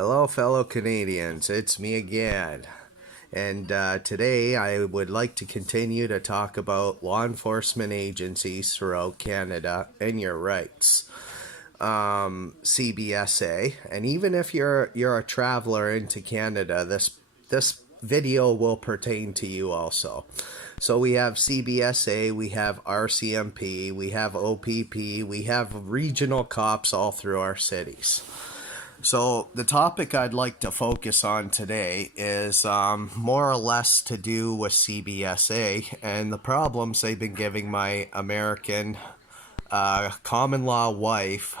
Hello, fellow Canadians. It's me again. And today I would like to continue to talk about law enforcement agencies throughout Canada and your rights. Cbsa. And even if you're a traveler into Canada, this video will pertain to you also. So we have Cbsa, we have Rcmp, we have OPP, we have regional cops all through our cities. So the topic I'd like to focus on today is more or less to do with Cbsa and the problems they've been giving my American common law wife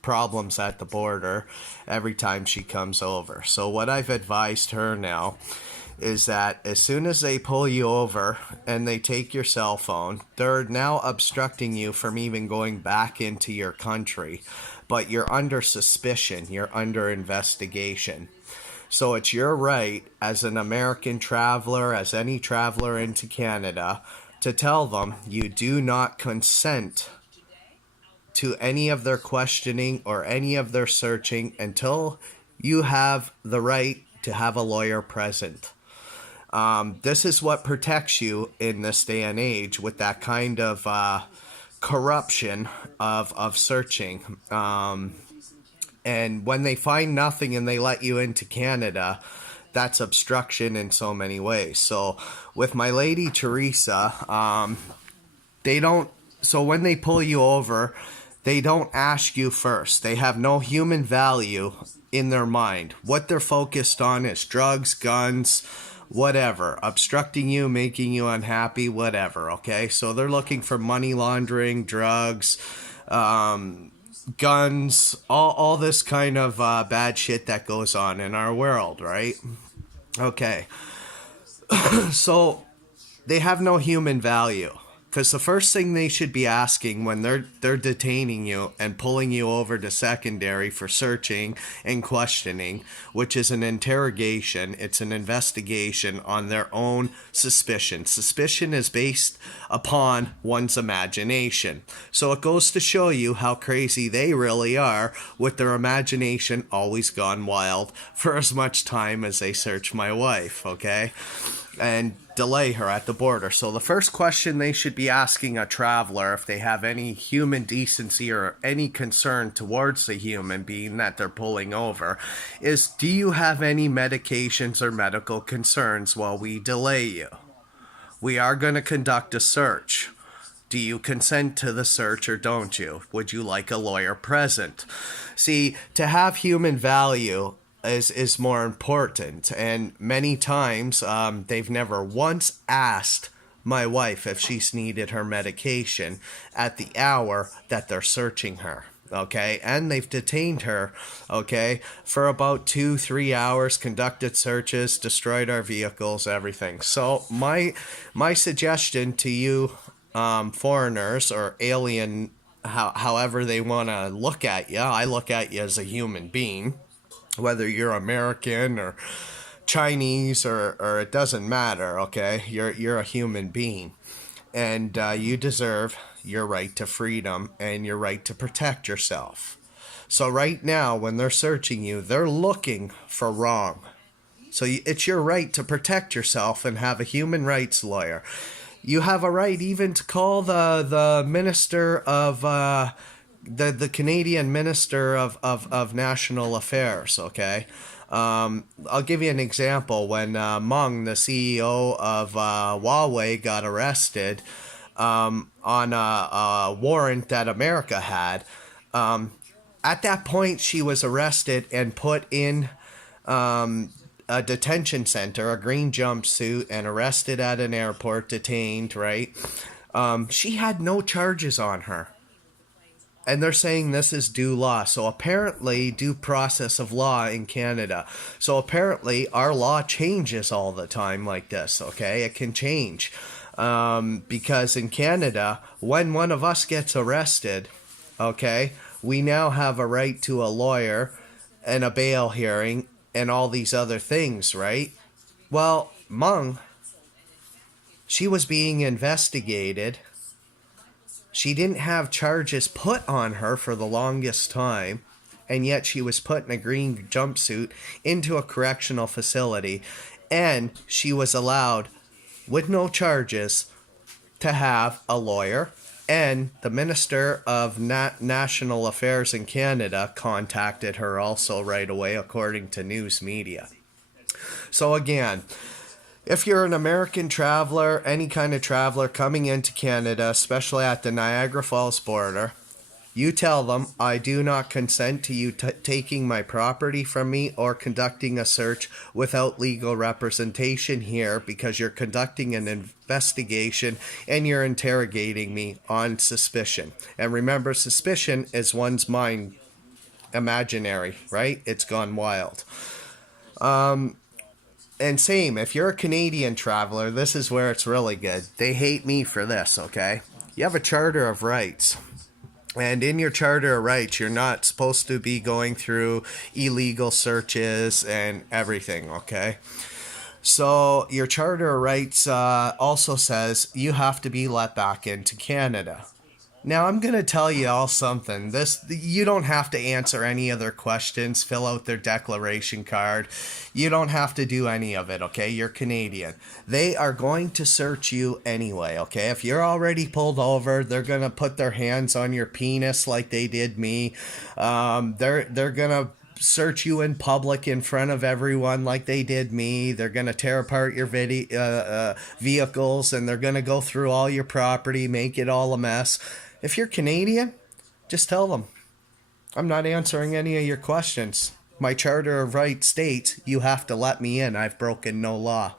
problems at the border every time she comes over. So what I've advised her now is that as soon as they pull you over and they take your cell phone, they're now obstructing you from even going back into your country. But you're under suspicion, you're under investigation. So it's your right as an American traveler, as any traveler into Canada, to tell them you do not consent to any of their questioning or any of their searching until you have the right to have a lawyer present. This is what protects you in this day and age with that kind of corruption of searching. And when they find nothing and they let you into Canada, that's obstruction in so many ways. So with my lady Teresa, so when they pull you over, they don't ask you first. They have no human value in their mind. What they're focused on is drugs, guns, whatever, obstructing you, making you unhappy, whatever, okay? So they're looking for money laundering, drugs, guns, all this kind of bad shit that goes on in our world, right? Okay. So they have no human value. Because the first thing they should be asking when they're detaining you and pulling you over to secondary for searching and questioning, which is an interrogation, it's an investigation on their own suspicion. Suspicion is based upon one's imagination. So it goes to show you how crazy they really are with their imagination always gone wild for as much time as they search my wife, okay? And delay her at the border. So the first question they should be asking a traveler, if they have any human decency or any concern towards the human being that they're pulling over, is do you have any medications or medical concerns while we delay you? We are going to conduct a search. Do you consent to the search or don't you? Would you like a lawyer present? See, to have human value is more important, and many times they've never once asked my wife if she's needed her medication at the hour that they're searching her, okay? And they've detained her, okay, for about 2-3 hours, conducted searches, destroyed our vehicles, everything. So my suggestion to you foreigners or alien, however they want to look at you, I look at you as a human being, whether you're American or Chinese or it doesn't matter, okay? You're a human being, and you deserve your right to freedom and your right to protect yourself. So right now, when they're searching you, they're looking for wrong. So it's your right to protect yourself and have a human rights lawyer. You have a right even to call the minister of the Canadian Minister of National Affairs, okay? I'll give you an example. When Meng, the CEO of Huawei, got arrested on a warrant that America had, at that point she was arrested and put in a detention center, a green jumpsuit, and arrested at an airport, detained, right? She had no charges on her. And they're saying this is due law. So apparently, due process of law in Canada. So apparently, our law changes all the time like this, okay? It can change. Because in Canada, when one of us gets arrested, okay, we now have a right to a lawyer and a bail hearing and all these other things, right? Well, Meng, she was being investigated. She didn't have charges put on her for the longest time. and yet she was put in a green jumpsuit into a correctional facility, and she was allowed, with no charges, to have a lawyer. And the Minister of National Affairs in Canada contacted her also right away, according to news media. So again, if you're an American traveler, any kind of traveler coming into Canada, especially at the Niagara Falls border, you tell them, I do not consent to you taking my property from me or conducting a search without legal representation here, because you're conducting an investigation and you're interrogating me on suspicion. And remember, suspicion is one's mind imaginary, right? It's gone wild. And same, if you're a Canadian traveler, this is where it's really good. They hate me for this, okay? You have a Charter of Rights. And in your Charter of Rights, you're not supposed to be going through illegal searches and everything, okay? So your Charter of Rights also says you have to be let back into Canada. Now, I'm going to tell you all something. You don't have to answer any other questions, fill out their declaration card. You don't have to do any of it, okay? You're Canadian. They are going to search you anyway, okay? If you're already pulled over, they're going to put their hands on your penis like they did me. They're going to search you in public in front of everyone like they did me. They're going to tear apart your vehicles, and they're going to go through all your property, make it all a mess. If you're Canadian, just tell them, I'm not answering any of your questions. My Charter of Rights states you have to let me in. I've broken no law.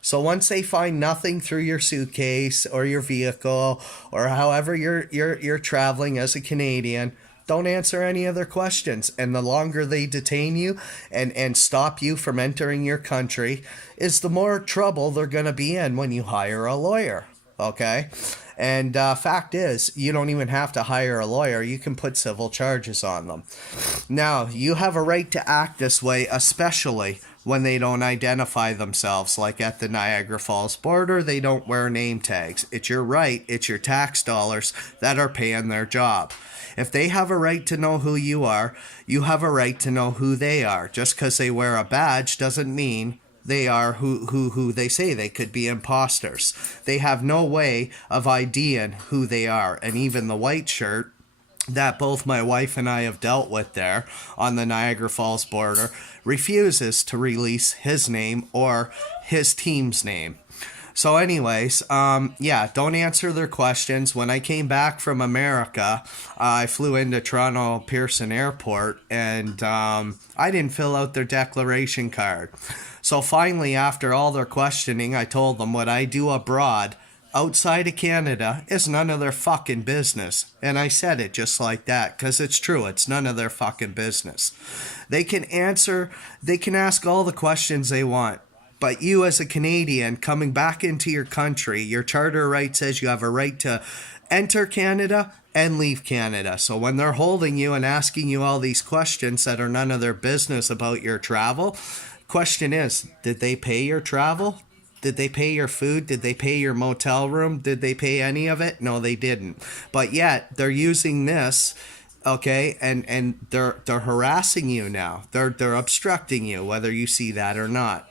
So once they find nothing through your suitcase or your vehicle or however you're traveling as a Canadian, don't answer any other questions. And the longer they detain you and stop you from entering your country is the more trouble they're going to be in when you hire a lawyer. Okay? And fact is, you don't even have to hire a lawyer. You can put civil charges on them. Now, you have a right to act this way, especially when they don't identify themselves. Like at the Niagara Falls border, they don't wear name tags. It's your right. It's your tax dollars that are paying their job. If they have a right to know who you are, you have a right to know who they are. Just because they wear a badge doesn't mean they are who they say. They could be imposters. They have no way of IDing who they are. And even the white shirt that both my wife and I have dealt with there on the Niagara Falls border refuses to release his name or his team's name. So anyways, don't answer their questions. When I came back from America, I flew into Toronto Pearson Airport, and I didn't fill out their declaration card. So finally, after all their questioning, I told them what I do abroad outside of Canada is none of their fucking business. And I said it just like that, because it's true. It's none of their fucking business. They can ask all the questions they want. But you as a Canadian coming back into your country, your Charter of Rights says you have a right to enter Canada and leave Canada. So when they're holding you and asking you all these questions that are none of their business about your travel, question is, did they pay your travel? Did they pay your food? Did they pay your motel room? Did they pay any of it? No, they didn't. But yet they're using this, okay, and they're harassing you now. They're obstructing you, whether you see that or not.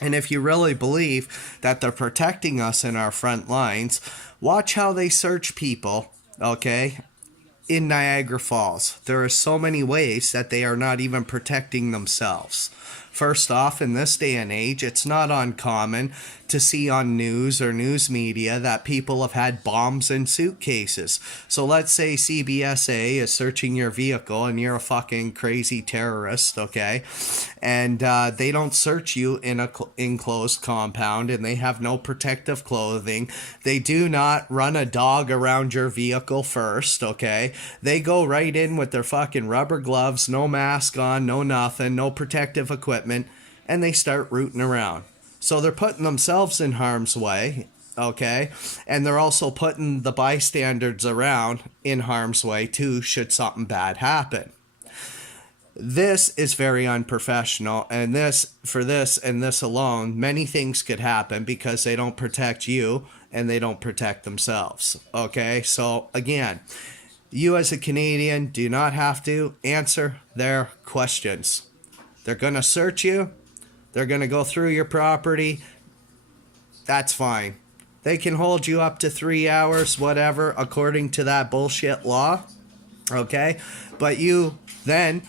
And if you really believe that they're protecting us in our front lines, watch how they search people, okay, in Niagara Falls. There are so many ways that they are not even protecting themselves. First off, in this day and age, it's not uncommon to see on news or news media that people have had bombs in suitcases. So let's say Cbsa is searching your vehicle and you're a fucking crazy terrorist, okay? And they don't search you in a enclosed compound, and they have no protective clothing. They do not run a dog around your vehicle first, okay? They go right in with their fucking rubber gloves, no mask on, no nothing, no protective equipment, and they start rooting around. So they're putting themselves in harm's way, okay? And they're also putting the bystanders around in harm's way too, should something bad happen. This is very unprofessional, and this alone, many things could happen because they don't protect you and they don't protect themselves, okay? So again, You as a Canadian do not have to answer their questions. They're going to search you. They're going to go through your property. That's fine. They can hold you up to 3 hours, whatever, according to that bullshit law. Okay? But you then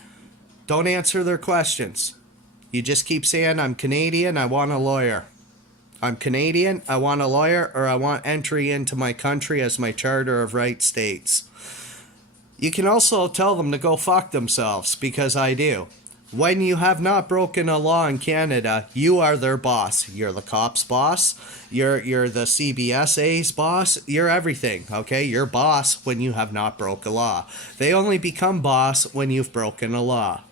don't answer their questions. You just keep saying, I'm Canadian, I want a lawyer. I'm Canadian, I want a lawyer, or I want entry into my country as my Charter of Rights states. You can also tell them to go fuck themselves, because I do. When you have not broken a law in Canada, you are their boss. You're the cop's boss. You're the Cbsa's boss. You're everything, okay? You're boss when you have not broke a law. They only become boss when you've broken a law.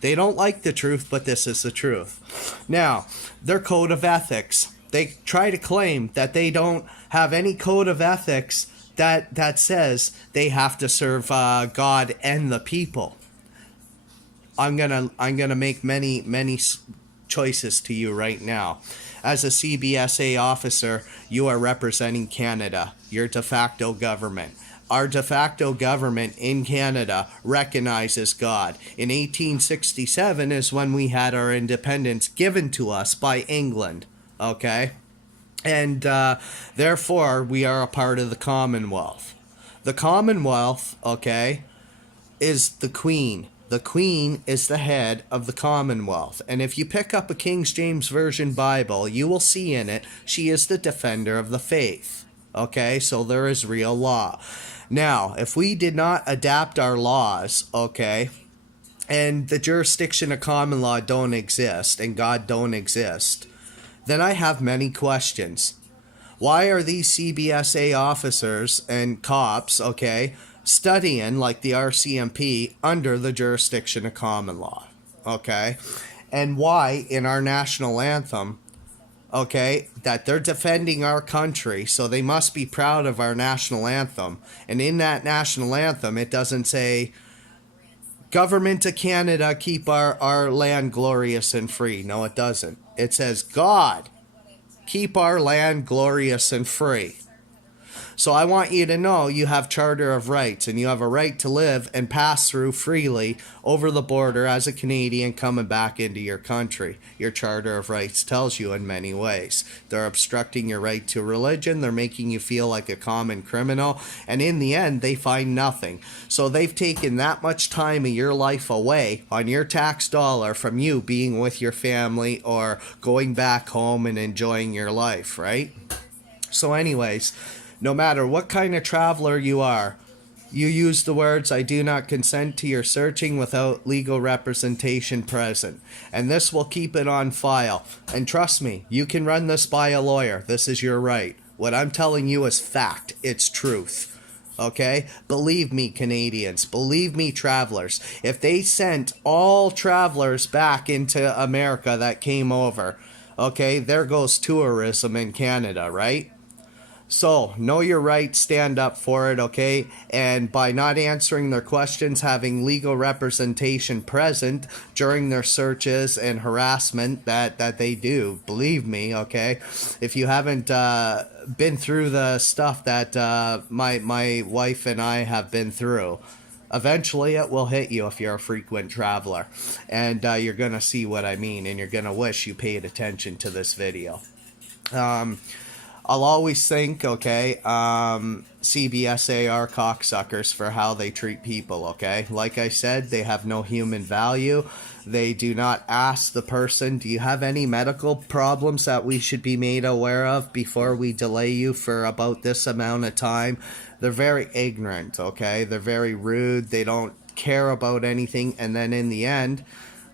They don't like the truth, but this is the truth. Now, their code of ethics. They try to claim that they don't have any code of ethics that says they have to serve God and the people. I'm gonna make many choices to you right now. As a Cbsa officer, you are representing Canada, your de facto government. Our de facto government in Canada recognizes God. In 1867 is when we had our independence given to us by England, okay? And therefore, we are a part of the Commonwealth. The Commonwealth, okay, is the Queen. The Queen is the head of the Commonwealth. And if you pick up a King James Version Bible, you will see in it, she is the defender of the faith. Okay, so there is real law. Now, if we did not adapt our laws, okay, and the jurisdiction of common law don't exist, and God don't exist, then I have many questions. Why are these Cbsa officers and cops, okay, studying like the Rcmp under the jurisdiction of common law? Okay? And why in our national anthem, okay, that they're defending our country, so they must be proud of our national anthem. And in that national anthem, it doesn't say, Government of Canada, keep our land glorious and free. No, it doesn't. It says, God, keep our land glorious and free. So I want you to know you have Charter of Rights, and you have a right to live and pass through freely over the border as a Canadian coming back into your country. Your Charter of Rights tells you in many ways. They're obstructing your right to religion. They're making you feel like a common criminal. And in the end, they find nothing. So they've taken that much time of your life away on your tax dollar from you being with your family or going back home and enjoying your life, right? So anyways, no matter what kind of traveler you are, you use the words, I do not consent to your searching without legal representation present. And this will keep it on file. And trust me, you can run this by a lawyer. This is your right. What I'm telling you is fact. It's truth. Okay? Believe me, Canadians. Believe me, travelers. If they sent all travelers back into America that came over, okay, there goes tourism in Canada, right? So, know your rights, stand up for it, okay? And by not answering their questions, having legal representation present during their searches and harassment that they do, believe me, okay? If you haven't been through the stuff that my wife and I have been through, eventually it will hit you if you're a frequent traveler. And you're going to see what I mean, and you're going to wish you paid attention to this video. I'll always think, okay, Cbsa are cocksuckers for how they treat people, okay? Like I said, they have no human value. They do not ask the person, do you have any medical problems that we should be made aware of before we delay you for about this amount of time? They're very ignorant, okay? They're very rude. They don't care about anything. And then in the end,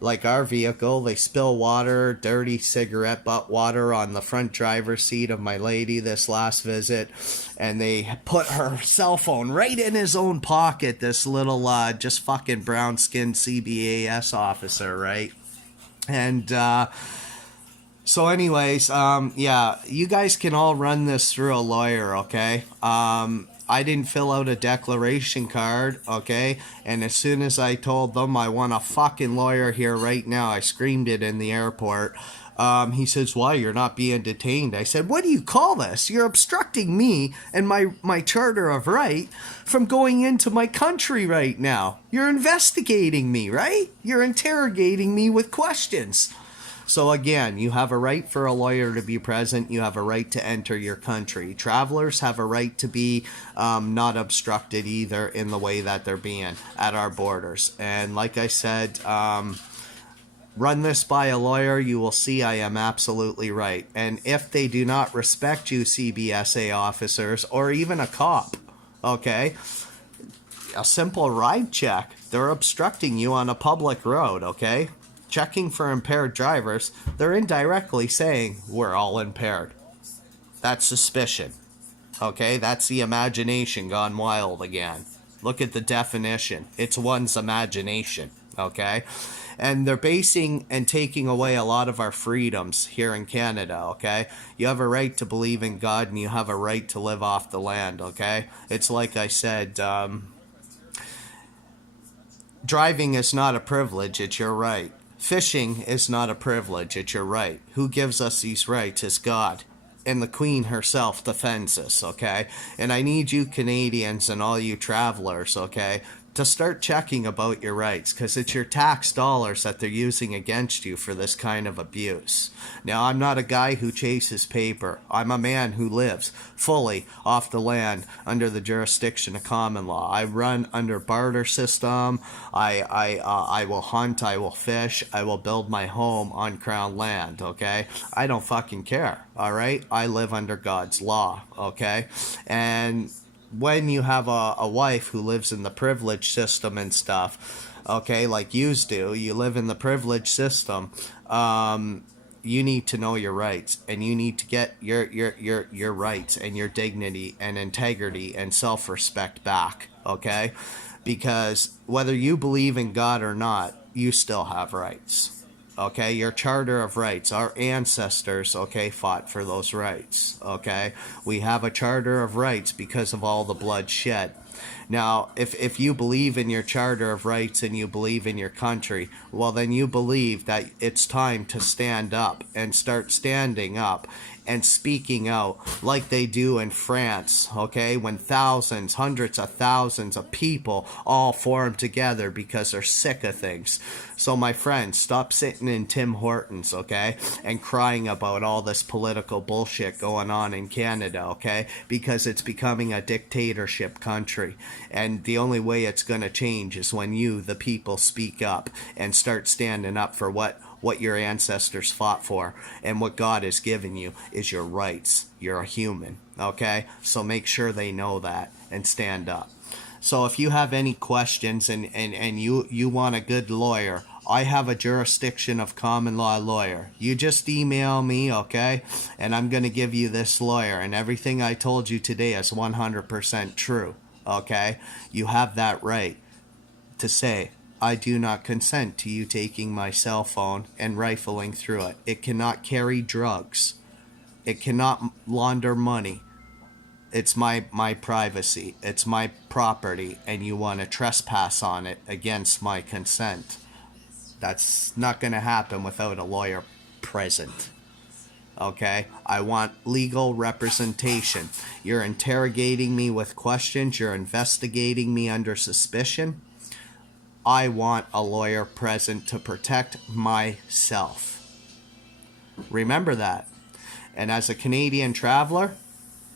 like our vehicle, they spill water, dirty cigarette butt water on the front driver's seat of my lady this last visit, and they put her cell phone right in his own pocket, this little just fucking brown-skinned CBAS officer, right? And so anyways, yeah, you guys can all run this through a lawyer, okay? I didn't fill out a declaration card, okay? And as soon as I told them I want a fucking lawyer here right now, I screamed it in the airport. He says, why? You're not being detained. I said, what do you call this? You're obstructing me and my charter of right from going into my country right now. You're investigating me, right? You're interrogating me with questions. So again, you have a right for a lawyer to be present. You have a right to enter your country. Travelers have a right to be not obstructed either in the way that they're being at our borders. And like I said, run this by a lawyer, you will see I am absolutely right. And if they do not respect you, Cbsa officers, or even a cop, okay, a simple ride check, they're obstructing you on a public road, okay? Checking for impaired drivers, they're indirectly saying we're all impaired. That's suspicion, okay? That's the imagination gone wild again. Look at the definition. It's one's imagination, okay? And they're basing and taking away a lot of our freedoms here in Canada, okay? You have a right to believe in God and you have a right to live off the land, okay? It's like I said, driving is not a privilege, it's your right. Fishing is not a privilege, it's your right. Who gives us these rights is God. And the Queen herself defends us, okay? And I need you Canadians and all you travelers, okay, to start checking about your rights, because it's your tax dollars that they're using against you for this kind of abuse. Now, I'm not a guy who chases paper. I'm a man who lives fully off the land under the jurisdiction of common law. I run under barter system. I will hunt. I will fish. I will build my home on crown land, okay? I don't fucking care, all right? I live under God's law, okay? And when you have a wife who lives in the privilege system and stuff, okay, like yous do, you live in the privilege system, you need to know your rights, and you need to get your rights and your dignity and integrity and self-respect back, okay? Because whether you believe in God or not, you still have rights. Okay, your Charter of Rights. Our ancestors, okay, fought for those rights, okay? We have a Charter of Rights because of all the blood shed. Now, if you believe in your Charter of Rights and you believe in your country, well, then you believe that it's time to stand up and start standing up and speaking out like they do in France, okay? When thousands, hundreds of thousands of people all form together because they're sick of things. So my friends, stop sitting in Tim Hortons, okay? And crying about all this political bullshit going on in Canada, okay? Because it's becoming a dictatorship country. And the only way it's going to change is when you, the people, speak up and start standing up for what your ancestors fought for, and what God has given you is your rights. You're a human, okay? So make sure they know that and stand up. So if you have any questions and you want a good lawyer, I have a jurisdiction of common law lawyer. You just email me, okay? And I'm going to give you this lawyer, and everything I told you today is 100% true, okay? You have that right to say, I do not consent to you taking my cell phone and rifling through it. It cannot carry drugs. It cannot launder money. It's my privacy. It's my property, and you want to trespass on it against my consent. That's not going to happen without a lawyer present. Okay? I want legal representation. You're interrogating me with questions. You're investigating me under suspicion. I want a lawyer present to protect myself. Remember that. And as a Canadian traveler,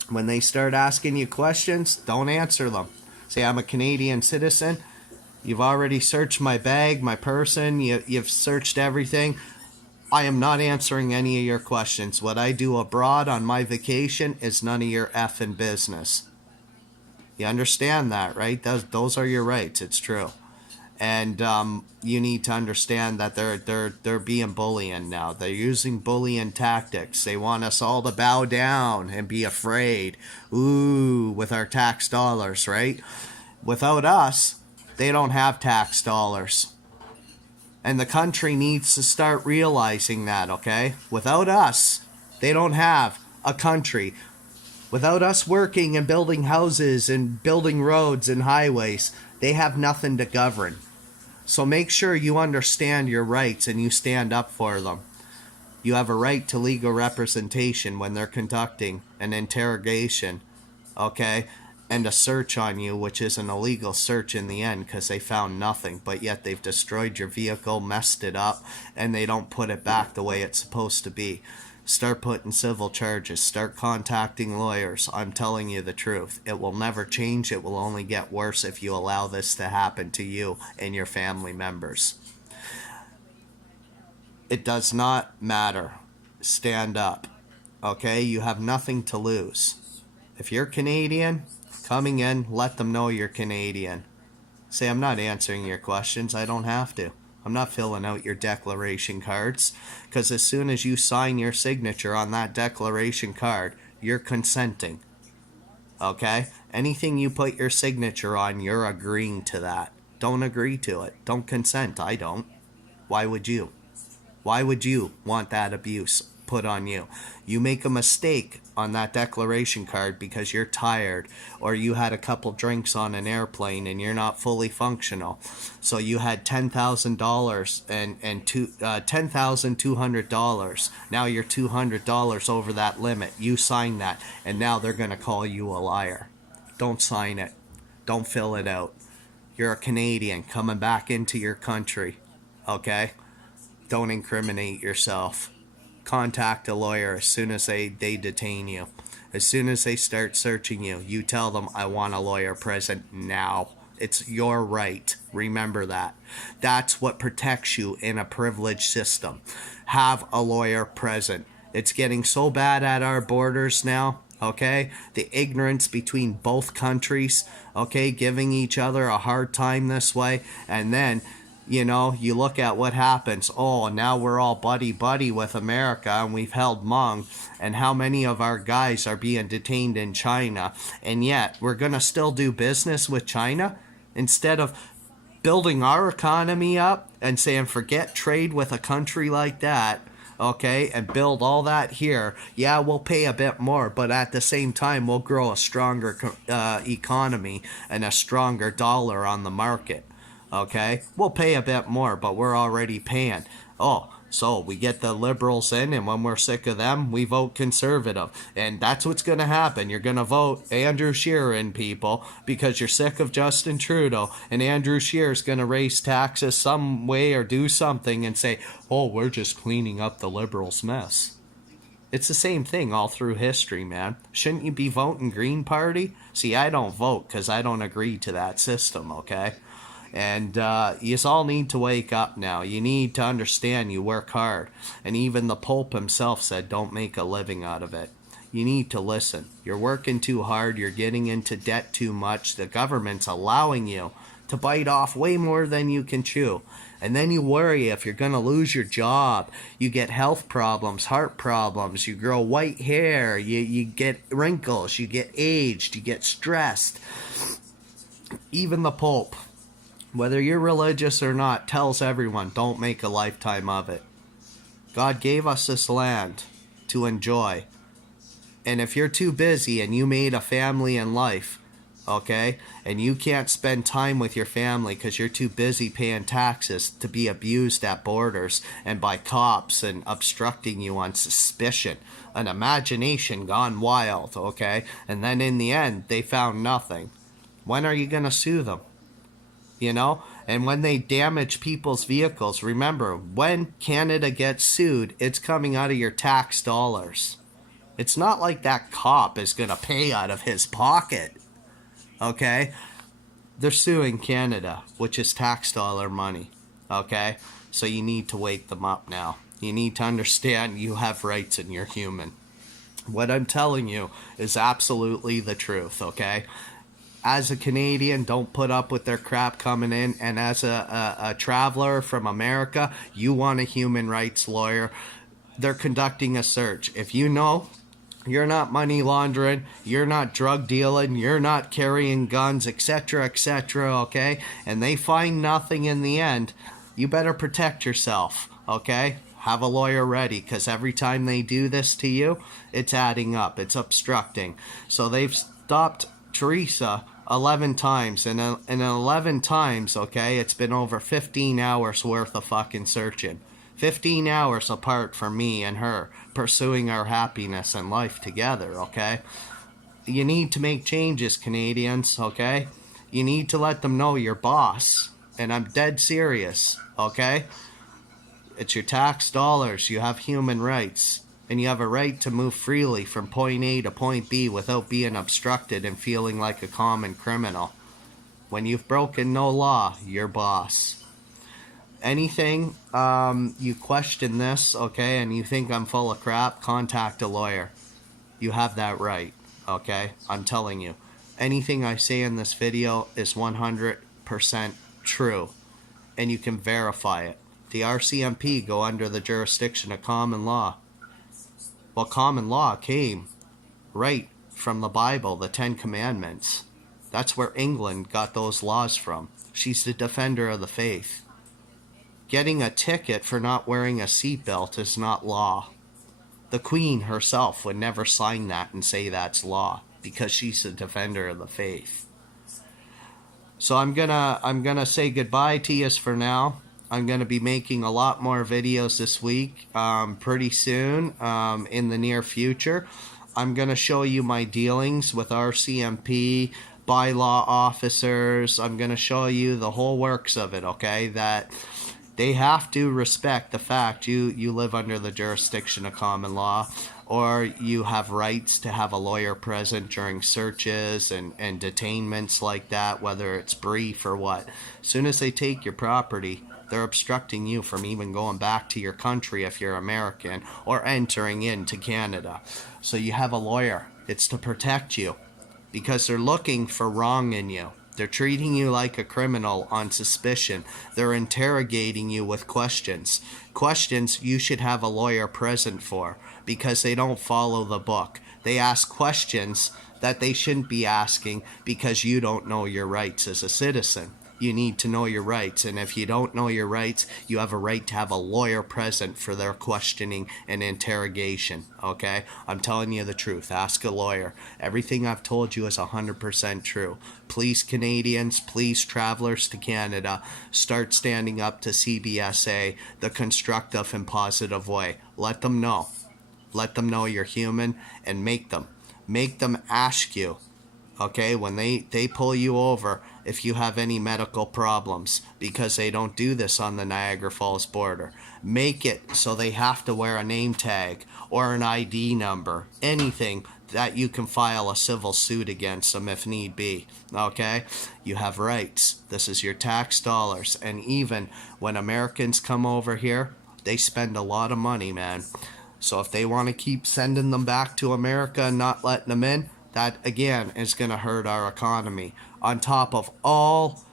when they start asking you questions, don't answer them. Say, I'm a Canadian citizen. You've already searched my bag, my person. You've searched everything. I am not answering any of your questions. What I do abroad on my vacation is none of your effing business. You understand that, right? Those are your rights. It's true. And you need to understand that they're being bullying now. They're using bullying tactics. They want us all to bow down and be afraid. Ooh, with our tax dollars, right? Without us, they don't have tax dollars. And the country needs to start realizing that, okay? Without us, they don't have a country. Without us working and building houses and building roads and highways, they have nothing to govern. So make sure you understand your rights and you stand up for them. You have a right to legal representation when they're conducting an interrogation, okay? And a search on you, which is an illegal search in the end because they found nothing, but yet they've destroyed your vehicle, messed it up, and they don't put it back the way it's supposed to be. Start putting civil charges. Start contacting lawyers. I'm telling you the truth. It will never change. It will only get worse if you allow this to happen to you and your family members. It does not matter. Stand up. Okay? You have nothing to lose. If you're Canadian, coming in, let them know you're Canadian. Say, I'm not answering your questions. I don't have to. I'm not filling out your declaration cards, because as soon as you sign your signature on that declaration card, you're consenting. Okay? Anything you put your signature on, you're agreeing to that. Don't agree to it. Don't consent. I don't. Why would you? Why would you want that abuse put on you? You make a mistake on that declaration card because you're tired, or you had a couple drinks on an airplane and you're not fully functional. So you had $10,000 and $10,200. Now you're $200 over that limit. You signed that, and now they're going to call you a liar. Don't sign it. Don't fill it out. You're a Canadian coming back into your country. Okay? Don't incriminate yourself. Contact a lawyer as soon as they detain you. As soon as they start searching you, you tell them, I want a lawyer present now. It's your right. Remember that. That's what protects you in a privileged system. Have a lawyer present. It's getting so bad at our borders now, okay? The ignorance between both countries, okay? Giving each other a hard time this way, and then you know, you look at what happens. Oh, now we're all buddy-buddy with America, and we've held Hmong, and how many of our guys are being detained in China, and yet we're going to still do business with China instead of building our economy up and saying, forget trade with a country like that, okay, and build all that here. Yeah, we'll pay a bit more, but at the same time, we'll grow a stronger economy and a stronger dollar on the market. Okay, we'll pay a bit more, but we're already paying. Oh, so we get the liberals in, and when we're sick of them, we vote conservative. And that's what's going to happen. You're going to vote Andrew Scheer in, people, because you're sick of Justin Trudeau. And Andrew Scheer's going to raise taxes some way or do something and say, oh, we're just cleaning up the liberals' mess. It's the same thing all through history, man. Shouldn't you be voting Green Party? See, I don't vote because I don't agree to that system, okay? And you all need to wake up now. You need to understand you work hard. And even the Pope himself said, don't make a living out of it. You need to listen. You're working too hard. You're getting into debt too much. The government's allowing you to bite off way more than you can chew. And then you worry if you're going to lose your job. You get health problems, heart problems. You grow white hair. You get wrinkles. You get aged. You get stressed. Even the Pope, whether you're religious or not, tells everyone, don't make a lifetime of it. God gave us this land to enjoy. And if you're too busy and you made a family in life, okay, and you can't spend time with your family because you're too busy paying taxes to be abused at borders and by cops and obstructing you on suspicion, an imagination gone wild, okay, and then in the end, they found nothing. When are you going to sue them? You know, and when they damage people's vehicles, remember, when Canada gets sued, it's coming out of your tax dollars. It's not like that cop is going to pay out of his pocket, okay? They're suing Canada, which is tax dollar money, okay? So you need to wake them up now. You need to understand you have rights and you're human. What I'm telling you is absolutely the truth, okay? As a Canadian, don't put up with their crap coming in. And as a traveler from America, you want a human rights lawyer. They're conducting a search. If you know you're not money laundering, you're not drug dealing, you're not carrying guns, etc., okay? And they find nothing in the end, you better protect yourself, okay? Have a lawyer ready, because every time they do this to you, it's adding up. It's obstructing. So they've stopped Teresa 11 times, and 11 times, okay, it's been over 15 hours worth of fucking searching. 15 hours apart from me and her, pursuing our happiness and life together, okay? You need to make changes, Canadians, okay? You need to let them know your boss. And I'm dead serious, okay? It's your tax dollars. You have human rights. And you have a right to move freely from point A to point B without being obstructed and feeling like a common criminal. When you've broken no law, you're boss. Anything you question this, okay, and you think I'm full of crap, contact a lawyer. You have that right, okay? I'm telling you. Anything I say in this video is 100% true, and you can verify it. The Rcmp go under the jurisdiction of common law. Well, common law came right from the Bible, the Ten Commandments. That's where England got those laws from. She's the defender of the faith. Getting a ticket for not wearing a seatbelt is not law. The Queen herself would never sign that and say that's law because she's the defender of the faith. So I'm gonna say goodbye to you for now. I'm gonna be making a lot more videos this week, pretty soon, in the near future. I'm gonna show you my dealings with Rcmp, bylaw officers. I'm gonna show you the whole works of it, okay? That they have to respect the fact you live under the jurisdiction of common law, or you have rights to have a lawyer present during searches and detainments like that, whether it's brief or what. As soon as they take your property, they're obstructing you from even going back to your country if you're American or entering into Canada. So you have a lawyer. It's to protect you because they're looking for wrong in you. They're treating you like a criminal on suspicion. They're interrogating you with questions. Questions you should have a lawyer present for because they don't follow the book. They ask questions that they shouldn't be asking because you don't know your rights as a citizen. You need to know your rights, and if you don't know your rights, you have a right to have a lawyer present for their questioning and interrogation, okay? I'm telling you the truth. Ask a lawyer. Everything I've told you is 100% true. Please, Canadians, please, travelers to Canada, start standing up to Cbsa the constructive and positive way. Let them know. Let them know you're human, and make them ask you, okay, when they pull you over, if you have any medical problems, because they don't do this on the Niagara Falls border. Make it so they have to wear a name tag or an ID number, anything that you can file a civil suit against them if need be, okay? You have rights. This is your tax dollars, and even when Americans come over here, they spend a lot of money, man. So if they want to keep sending them back to America and not letting them in, that, again, is going to hurt our economy. On top of all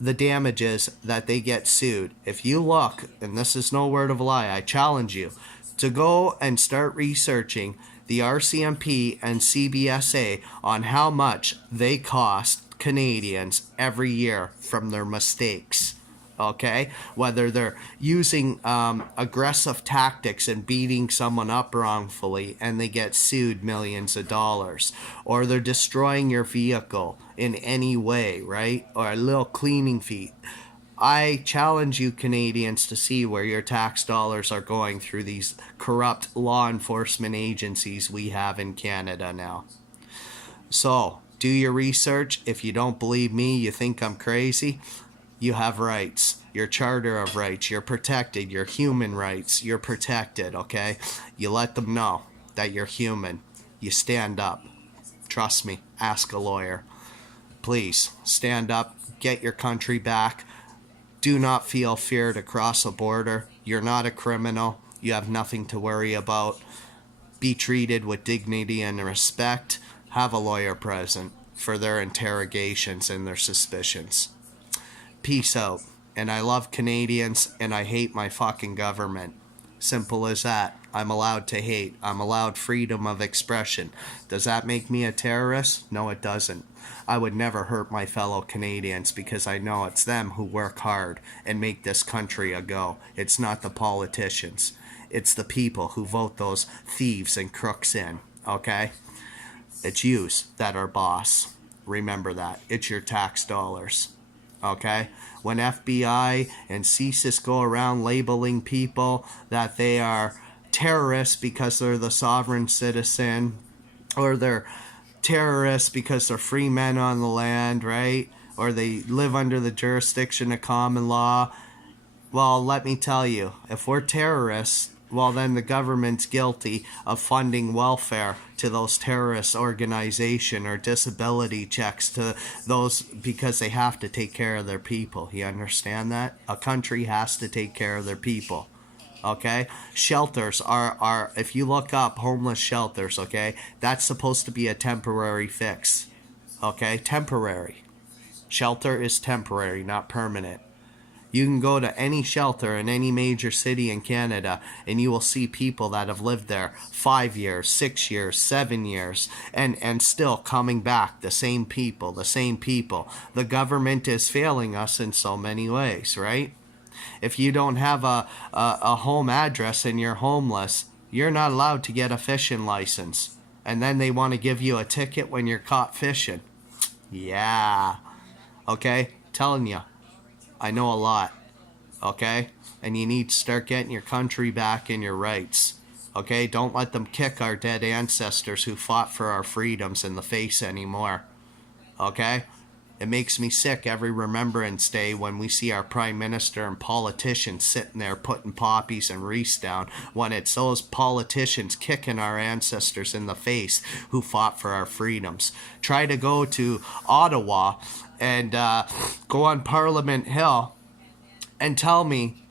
the damages that they get sued. If you look, and this is no word of a lie, I challenge you to go and start researching the Rcmp and Cbsa on how much they cost Canadians every year from their mistakes. Okay, whether they're using aggressive tactics and beating someone up wrongfully and they get sued millions of dollars, or they're destroying your vehicle in any way, right? Or a little cleaning fee. I challenge you, Canadians, to see where your tax dollars are going through these corrupt law enforcement agencies we have in Canada now. So, do your research. If you don't believe me, you think I'm crazy, you have rights. Your Charter of Rights, you're protected. Your human rights, you're protected, okay? You let them know that you're human. You stand up. Trust me, ask a lawyer. Please, stand up, get your country back. Do not feel fear to cross a border. You're not a criminal. You have nothing to worry about. Be treated with dignity and respect. Have a lawyer present for their interrogations and their suspicions. Peace out. And I love Canadians, and I hate my fucking government. Simple as that. I'm allowed to hate. I'm allowed freedom of expression. Does that make me a terrorist? No, it doesn't. I would never hurt my fellow Canadians because I know it's them who work hard and make this country a go. It's not the politicians. It's the people who vote those thieves and crooks in, okay? It's yous that are boss. Remember that. It's your tax dollars. Okay? When FBI and Cbsa go around labeling people that they are terrorists because they're the sovereign citizen, or they're terrorists because they're free men on the land, right? Or they live under the jurisdiction of common law. Well, let me tell you, if we're terrorists, well, then the government's guilty of funding welfare to those terrorist organization, or disability checks to those, because they have to take care of their people. You understand that? A country has to take care of their people. Okay, shelters are if you look up homeless shelters, okay, that's supposed to be a temporary fix. Okay, temporary. Shelter is temporary, not permanent. You can go to any shelter in any major city in Canada and you will see people that have lived there 5 years, 6 years, 7 years, and still coming back. The same people, the same people. The government is failing us in so many ways, right? If you don't have a home address and you're homeless, you're not allowed to get a fishing license. And then they want to give you a ticket when you're caught fishing. Yeah. Okay? Telling you. I know a lot. Okay? And you need to start getting your country back and your rights. Okay? Don't let them kick our dead ancestors who fought for our freedoms in the face anymore. Okay? It makes me sick every Remembrance Day when we see our Prime Minister and politicians sitting there putting poppies and wreaths down, when it's those politicians kicking our ancestors in the face who fought for our freedoms. Try to go to Ottawa and go on Parliament Hill and tell me,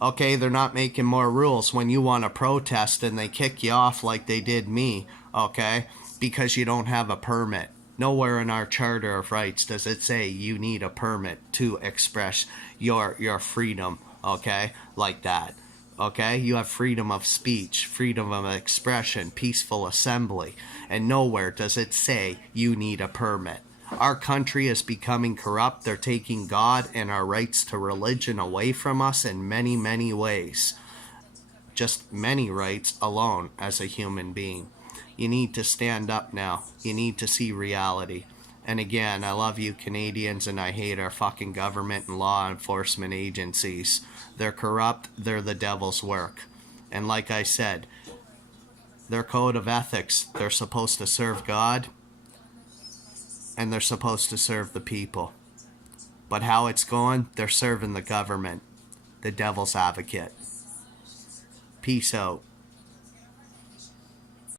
okay, they're not making more rules when you want to protest and they kick you off like they did me, okay, because you don't have a permit. Nowhere in our Charter of Rights does it say you need a permit to express your freedom, okay, like that. Okay, you have freedom of speech, freedom of expression, peaceful assembly, and nowhere does it say you need a permit. Our country is becoming corrupt. They're taking God and our rights to religion away from us in many, many ways. Just many rights alone as a human being. You need to stand up now. You need to see reality. And again, I love you Canadians and I hate our fucking government and law enforcement agencies. They're corrupt. They're the devil's work. And like I said, their code of ethics, they're supposed to serve God and they're supposed to serve the people. But how it's going, they're serving the government. The devil's advocate. Peace out.